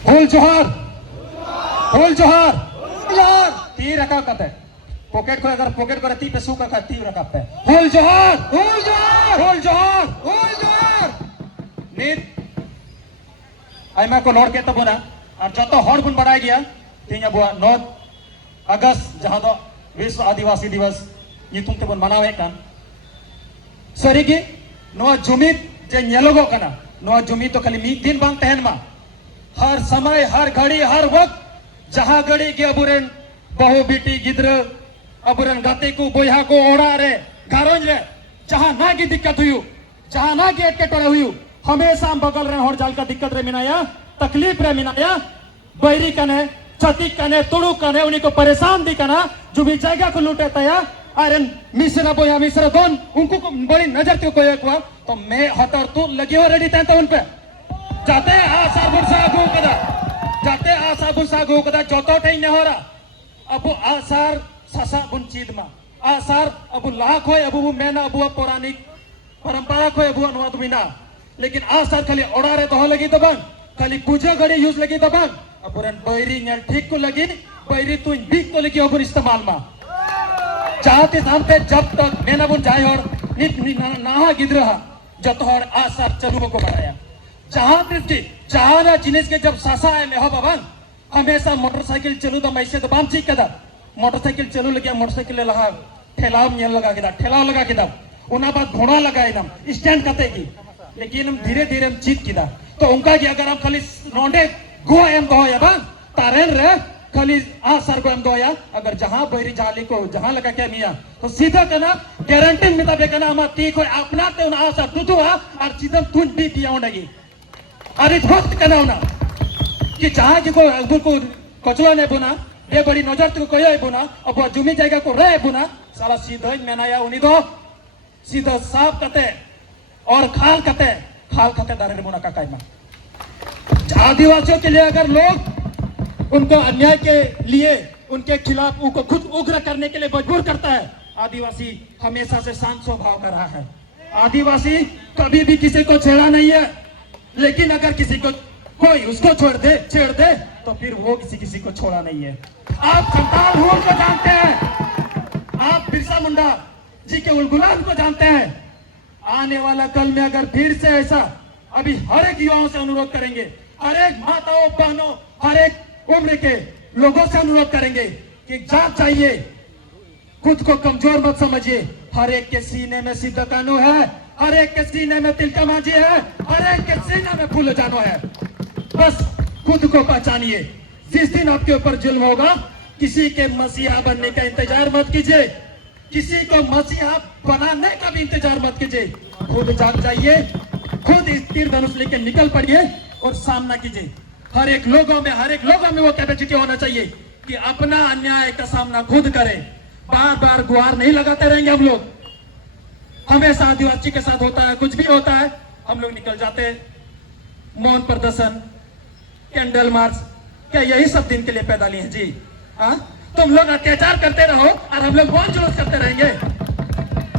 हुल जोहार, हुल जोहार, जोहार। ती रखा कते पॉकेट को अगर पॉकेट को ती पे सूका का ती रखा पे हुल जोहार, हुल जोहार, हुल जोहार, हुल जोहार। नीत आयमा को लौट के तब ना और जो तो हॉर्ड बुन बढ़ाई गया तीन अब 9 अगस्त जहां तो विश्व आदिवासी दिवस नितुम ते बुन मनावे कान सरीगी नोआ जुमित जे नेलोगो कना नोआ जुमित तो खाली मीत दिन बांग तहन मा हर समय हर घड़ी हर वक्त जहां घड़ी के अबुरेन बहु बेटी गिद्र अबुरेन गाते को बोया को ओड़ा रे घरों रे जहां ना की दिक्कत हुई जहां ना की एटकेटोड़े हुई हमेशा बगल रे हर जाल का दिक्कत रे मिनाया तकलीफ रे मिनाया बैरी कने छतिक कने तुड़ू कने उन्हीं को परेशान दी कना जो भी जगह को लूटे तया आयरन मिश्रा बोया मिश्रा दोन उनको को बड़ी नजर तो कोई एक तो मैं हतर तू लगी हो रेडी तय तो उन पे जाते आशा बुरसा गो कदा जाते आशा बुरसा गो कदा जोतो ठई न हो रहा अब आसार ससा बुन चीद मा आसार अब लाख होय अब मेना अब पौराणिक परंपरा को अब अनुवाद बिना लेकिन आसार खाली ओड़ारे तो लगी दबंग खाली पूजा घड़ी यूज लगी दबंग अब बैरी नेल ठीक को लगी बैरी तू बीक को लगी अब इस्तेमाल मा चाहते सामते जब तक मेना बुन जाए और नित नाहा गिद्रहा जब और आसार चलुओं को बढ़ाया जहां की जहां जिनिस के जब सासा है में हो बाबन हमेशा मोटरसाइकिल चलू तो मैसे तो बाम ठीक कदा मोटरसाइकिल चलू लगे मोटरसाइकिल लगा ठेलाव नेल लगा के दा ठेलाव लगा के दा उना बाद घोड़ा लगा एकदम स्टैंड कते की लेकिन हम धीरे धीरे हम जीत किदा तो उनका की अगर हम खाली रोंडे गो एम दो या बा तारेन रे खाली आसर को हम दो या अगर जहां बैरी जाली को जहां लगा के मिया तो सीधा कना गारंटी मिता बे कना हम ती को अपना ते उन आसर तुतु आ और सीधा तुन भी पिया होगी अरे दोस्त कना ना कि जहां की को कचलो ने बुना ये बड़ी नजर तो कोई है बुना अब वो जुमी जाएगा को रहे बुना साला सीधा मेनाया उन्हीं दो सीधा साफ कते और खाल कते दारे बुना का कायमा आदिवासियों के लिए अगर लोग उनको अन्याय के लिए उनके खिलाफ उनको खुद उग्र करने के लिए मजबूर करता है आदिवासी हमेशा से शांत स्वभाव का रहा है आदिवासी कभी भी किसी को छेड़ा नहीं है लेकिन अगर किसी को कोई उसको छेड़ दे तो फिर वो किसी को छोड़ा नहीं है आप संतान हुल को जानते हैं आप बिरसा मुंडा जी के उलगुलान को जानते हैं आने वाला कल में अगर फिर से ऐसा अभी हर एक युवाओं से अनुरोध करेंगे हर एक माताओं बहनों हर एक उम्र के लोगों से अनुरोध करेंगे कि जाग चाहिए खुद को कमजोर मत समझिए हर एक के सीने में सिद्ध कानू है हर एक के सीने में तिलका मांझी है हर एक के सीने में फूल जानो है बस खुद को पहचानिए जिस दिन आपके ऊपर जुल्म होगा किसी के मसीहा बनने का इंतजार मत कीजिए किसी को मसीहा बनाने का भी इंतजार मत कीजिए खुद जाग जाइए खुद इस तीर धनुष लेकर निकल पड़िए और सामना कीजिए हर एक लोगों में वो कैपेसिटी होना चाहिए कि अपना अन्याय का सामना खुद करें बार बार गुहार नहीं लगाते रहेंगे हम लोग हमेशा आदिवासी के साथ होता है कुछ भी होता है हम लोग निकल जाते हैं मौन प्रदर्शन कैंडल मार्च क्या यही सब दिन के लिए पैदा लिए हैं जी हाँ तुम लोग अत्याचार करते रहो और हम लोग मौन जुलूस करते रहेंगे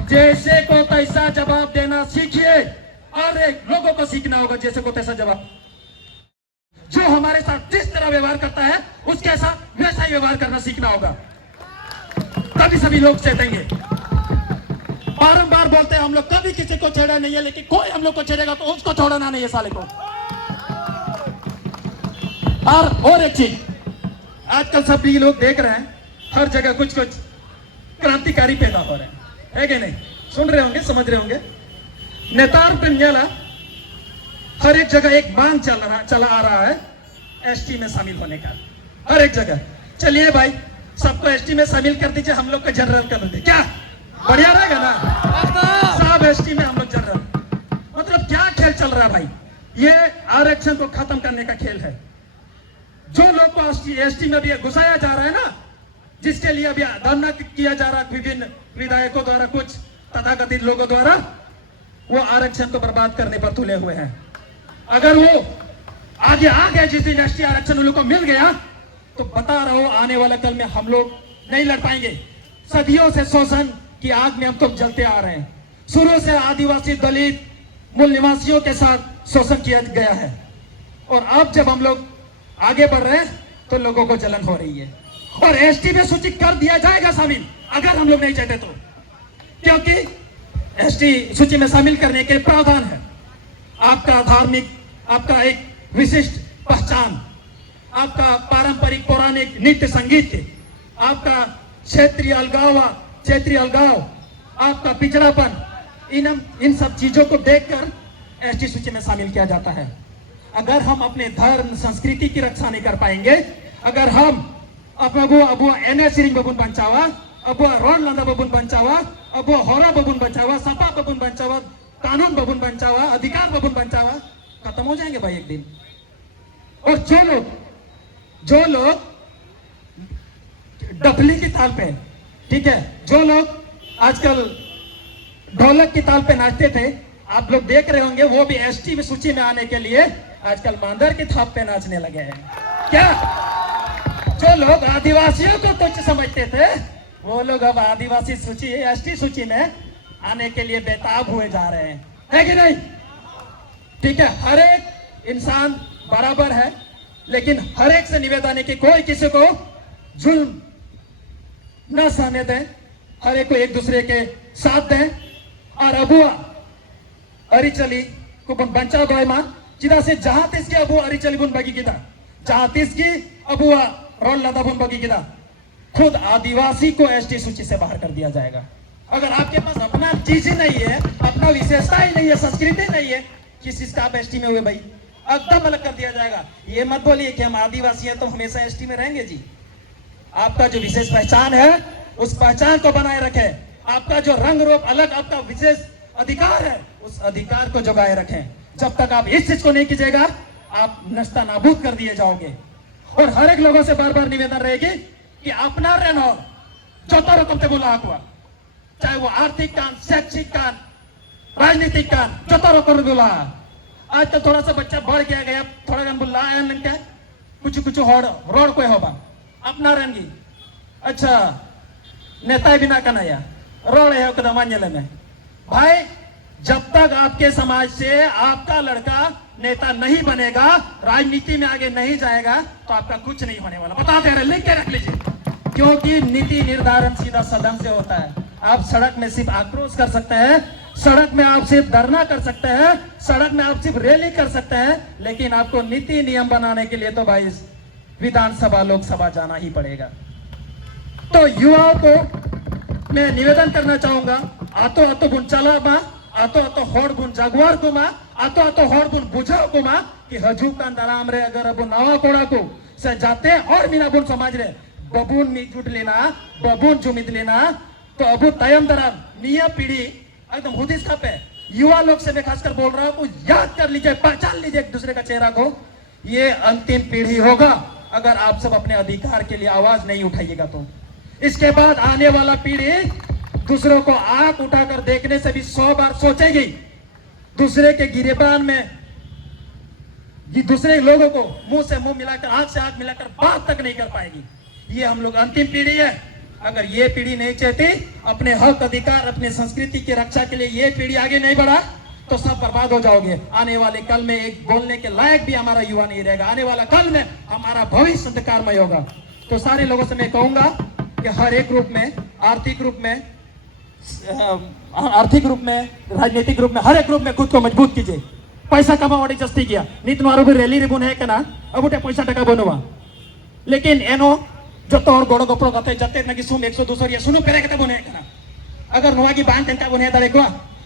जैसे को तैसा जवाब देना सीखिए और लोगों को सीखना होगा जैसे को तैसा जवाब जो हमारे साथ जिस तरह व्यवहार करता है उसके साथ वैसा ही व्यवहार करना सीखना होगा तभी सभी लोग चेतेंगे बारंबार बोलते हैं हम लोग कभी किसी को छेड़ा नहीं है लेकिन कोई हम लोग को छेड़ेगा तो उसको छोड़ना नहीं है साले को और एक चीज आजकल सभी लोग देख रहे हैं हर जगह कुछ क्रांतिकारी पैदा हो रहे हैं है कि नहीं सुन रहे होंगे समझ रहे होंगे नेतार पिंजला हर एक जगह एक मांग चला आ रहा है एसटी में शामिल होने का हर एक जगह चलिए भाई सबको एसटी में शामिल कर दीजिए हम लोग को जनरल कर दीजिए क्या बढ़िया रहेगा ना सब एसटी में हम लोग जनरल मतलब क्या खेल चल रहा है भाई ये आरक्षण को खत्म करने का खेल है जो लोग को एसटी में भी घुसाया जा रहा है ना जिसके लिए अभी धरना किया जा रहा है विभिन्न विधायकों द्वारा कुछ तथाकथित लोगों द्वारा वो आरक्षण को बर्बाद करने पर तुले हुए हैं अगर वो आगे आ गया जिस दिन एसटी आरक्षण उन लोग को मिल गया तो बता रहा हूं आने वाले कल में हम लोग नहीं लड़ पाएंगे सदियों से शोषण की आग में हम तो जलते आ रहे हैं शुरू से आदिवासी दलित मूल निवासियों के साथ शोषण किया गया है और अब जब हम लोग आगे बढ़ रहे हैं तो लोगों को जलन हो रही है। और एसटी में सूची कर दिया जाएगा शामिल, अगर हम लोग नहीं चाहते तो, क्योंकि एसटी सूची में शामिल करने के प्रावधान है। आपका धार्मिक, आपका एक विशिष्ट पहचान, आपका पारंपरिक पौराणिक नृत्य संगीत, आपका क्षेत्रीय अलगाव, आपका पिछड़ापन, इन सब चीजों को देखकर एसटी सूची में शामिल किया जाता है। अगर हम अपने धर्म संस्कृति की रक्षा नहीं कर पाएंगे, अगर हम अबुआ एने सिरिंग बबुन बंचावा, अबुआ रोड लंदा बबुन बंचावा, अबुआ होरा बबुन बंचावा, सपा बबुन बंचावा, कानून बबुन बंचावा, अधिकार बबुन बंचावा, खत्म हो जाएंगे भाई एक दिन। और जो लोग डफली की ताल पे, ठीक है, जो लोग आजकल ढोलक की ताल पे नाचते थे, आप लोग देख रहे होंगे, वो भी एसटी में सूची में आने के लिए आजकल मांदर की थाप पे नाचने लगे हैं। क्या जो लोग आदिवासियों को तुच्छ समझते थे, वो लोग अब आदिवासी सूची, एसटी सूची में आने के लिए बेताब हुए जा रहे हैं, है कि नहीं? ठीक है, हर एक इंसान बराबर है, लेकिन हर एक से निवेदन है कि कोई किसी को जुल्म न सहने दें, हर एक को एक दूसरे के साथ दें। और अबुआ अरिचली को बंचा गए मां चिदा से जहां तिसकी अबुआ अरिचली बुन बगी गिदा, जहां तिसकी अबुआ रोल लदा बुन बगी गिदा, खुद आदिवासी को एसटी सूची से बाहर कर दिया जाएगा। अगर आपके पास अपना चीज ही नहीं है, अपना विशेषता ही नहीं है, संस्कृति नहीं है, किस चीज का आप एसटी में हुए भाई? एकदम अलग कर दिया जाएगा। ये मत बोलिए कि हम आदिवासी हैं तो हमेशा एसटी में रहेंगे जी। आपका जो विशेष पहचान है, उस पहचान को बनाए रखें। आपका जो रंग रूप अलग, आपका विशेष अधिकार है, उस अधिकार को जगाए रखें। जब तक आप इस चीज को नहीं कीजिएगा, आप नस्ता नाबूद कर दिए जाओगे। और हर एक लोगों से बार बार निवेदन रहेगी कि अपना रहना जो रकम से बोला हुआ, चाहे वो आर्थिक कान, शैक्षिक कान, राजनीतिक कान, जो रकम बोला। आज तो थोड़ा सा बच्चा बढ़ गया, थोड़ा गन बोला क्या कुछ रोड को होगा अपना रंगी। अच्छा नेता बिना कनाया रोड है कदम में भाई, जब तक आपके समाज से आपका लड़का नेता नहीं बनेगा, राजनीति में आगे नहीं जाएगा, तो आपका कुछ नहीं होने वाला। बताते रहे, लिख के रख लीजिए, क्योंकि नीति निर्धारण सीधा सदन से होता है। आप सड़क में सिर्फ आक्रोश कर सकते हैं, सड़क में आप सिर्फ धरना कर सकते हैं, सड़क में आप सिर्फ रैली कर सकते हैं, लेकिन आपको नीति नियम बनाने के लिए तो भाई विधानसभा लोकसभा जाना ही पड़ेगा। तो युवाओं को मैं निवेदन करना चाहूंगा, आतो बुन चला मा, आतो होड़ बुन जागवार को मा, आतो होड़ बुन बुझाओ को मा, कि हजू का दराम रे अगर अब नवा कोड़ा को से जाते और मीना बुन समाज रे बबून मी जुट लेना, बबून जुमित लेना, तो अब तयम दराम निया पीढ़ी एकदम हुदिस खपे। युवा लोग से मैं खासकर बोल रहा हूँ, याद कर लीजिए, पहचान लीजिए एक दूसरे का चेहरा को। ये अंतिम पीढ़ी होगा अगर आप सब अपने अधिकार के लिए आवाज नहीं उठाइएगा तो। इसके बाद आने वाला पीढ़ी दूसरों को आंख उठाकर देखने से भी 100 बार सोचेगी। दूसरे के गिरेबान में दूसरे लोगों को मुंह से मुंह मिलाकर, आंख से आंख मिलाकर बात तक नहीं कर पाएगी। ये हम लोग अंतिम पीढ़ी है। अगर ये पीढ़ी नहीं चाहती अपने हक अधिकार, अपने संस्कृति की रक्षा के लिए ये पीढ़ी आगे नहीं बढ़ा, तो सब बर्बाद हो जाओगे। आने वाले कल में एक बोलने के लायक भी हमारा युवा नहीं रहेगा। आने वाला कल में हमारा भविष्य अंधकारमय होगा। तो सारे लोगों से मैं कहूंगा कि हर एक रूप में, आर्थिक रूप में, राजनीतिक रूप में, हर एक रूप में खुद को मजबूत कीजिए। पैसा कमावाड़ी जस्ती किया नीत मारो भी रैली रिबुन है ना, अब उठे पैसा टका बनवा, लेकिन एनो जो तो और गोड़ो गोपड़ो कथे जते नगी सुम 100-200 ये सुनो पेरे कते बने कना। अगर नोवा की बांध तनका बने दारे को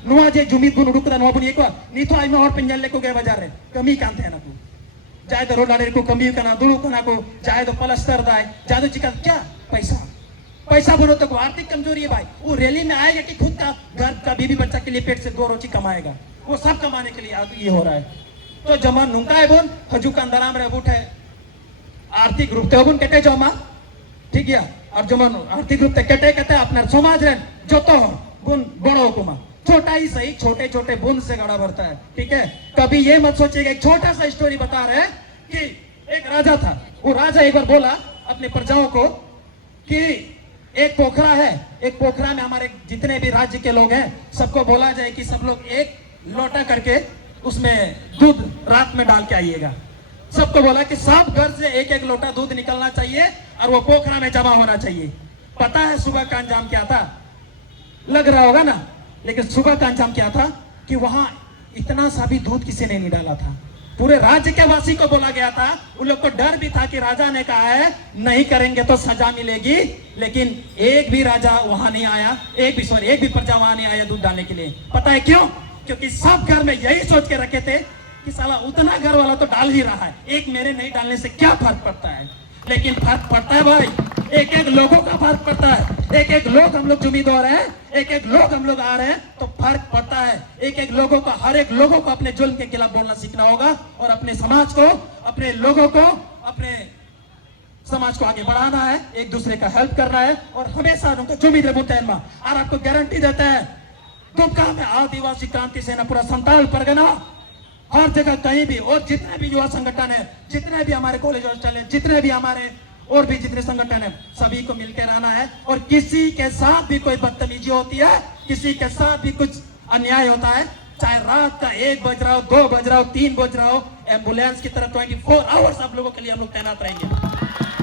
नोवा जे जुमित बुन उडुक दा नोवा बुन को नीतो आई में और पिंजल ले को गए बाजार रे कमी कान थे ना को जाए तो रोड लाने को कमी कना दुलु कना को जाए तो प्लास्टर दाए जाए तो चिकन क्या पैसा बनो तो आर्थिक कमजोरी है भाई। वो रैली में आएगा कि खुद का घर का बीबी बच्चा के लिए पेट से 2 रोटी कमाएगा, वो सब कमाने के लिए ये हो रहा है। तो जमा नुंका है बोन हजू का अंदराम रे बूट है आर्थिक रूप ते बोन कटे जमा ठीक है। और जमन आर्थिक रूप से कटे कटे अपना समाज रे जो तो बुन बड़ो कुमा छोटा ही सही, छोटे छोटे बुन से गड़ा भरता है। ठीक है, कभी ये मत सोचिएगा। एक छोटा सा स्टोरी बता रहे हैं कि एक राजा था। वो राजा एक बार बोला अपने प्रजाओं को कि एक पोखरा है, एक पोखरा में हमारे जितने भी राज्य के लोग हैं सबको बोला जाए कि सब लोग एक लोटा करके उसमें दूध रात में डाल के आइएगा। सबको बोला कि सब घर से एक एक लोटा दूध निकलना चाहिए और वो पोखरा में जमा होना चाहिए। पता है सुबह का अंजाम क्या था? लग रहा होगा ना, लेकिन सुबह का अंजाम क्या था कि वहां इतना सा भी दूध किसी ने नहीं डाला था। पूरे राज्य के वासी को बोला गया था, उन लोग को डर भी था कि राजा ने कहा है नहीं करेंगे तो सजा मिलेगी, लेकिन एक भी राजा वहां नहीं आया, एक भी प्रजा वहां नहीं आया दूध डालने के लिए। पता है क्यों? क्योंकि सब घर में यही सोच के रखे थे कि साला उतना घर वाला तो डाल ही रहा है, एक मेरे नहीं डालने से क्या फर्क पड़ता है। लेकिन फर्क पड़ता है भाई, एक एक लोगों का फर्क पड़ता है। एक एक लोग हम लोग जुम्मेदार हैं, एक एक लोग हम लोग आ रहे हैं तो फर्क पड़ता है। एक एक लोगों का, हर एक लोगों को अपने जुल्म के खिलाफ बोलना सीखना होगा और अपने समाज को, अपने लोगों को, अपने समाज को आगे बढ़ाना है, एक दूसरे का हेल्प करना है और हमेशा उनको जुम्मेदार बुतैन में। और आपको गारंटी देते हैं दुमका में आदिवासी क्रांति सेना, पूरा संताल परगना, हर जगह कहीं भी, और जितने भी युवा संगठन है, जितने भी हमारे कॉलेज हॉस्टल है, जितने भी हमारे और भी जितने संगठन है, सभी को मिलकर रहना है। और किसी के साथ भी कोई बदतमीजी होती है, किसी के साथ भी कुछ अन्याय होता है, चाहे रात का 1 बज रहा हो, 2 बज रहा हो, 3 बज रहा हो, एम्बुलेंस की तरह 24 आवर्स आप लोगों के लिए हम लोग तैनात रहेंगे,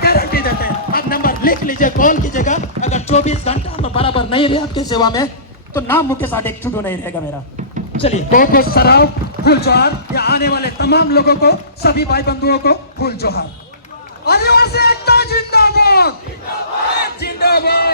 गारंटी देते हैं। आप नंबर लिख लीजिए, कॉल कीजिएगा। अगर 24 घंटा हम बराबर नहीं रहे आपकी सेवा में तो नाम मुझ के साथ एक छुट्टू नहीं रहेगा मेरा। चलिए, बहुत बहुत सराव, फूल जोहार। यहाँ आने वाले तमाम लोगों को, सभी भाई बंधुओं को फूल जोहार। आदिवासी एकता जिंदाबाद, जिंदाबाद।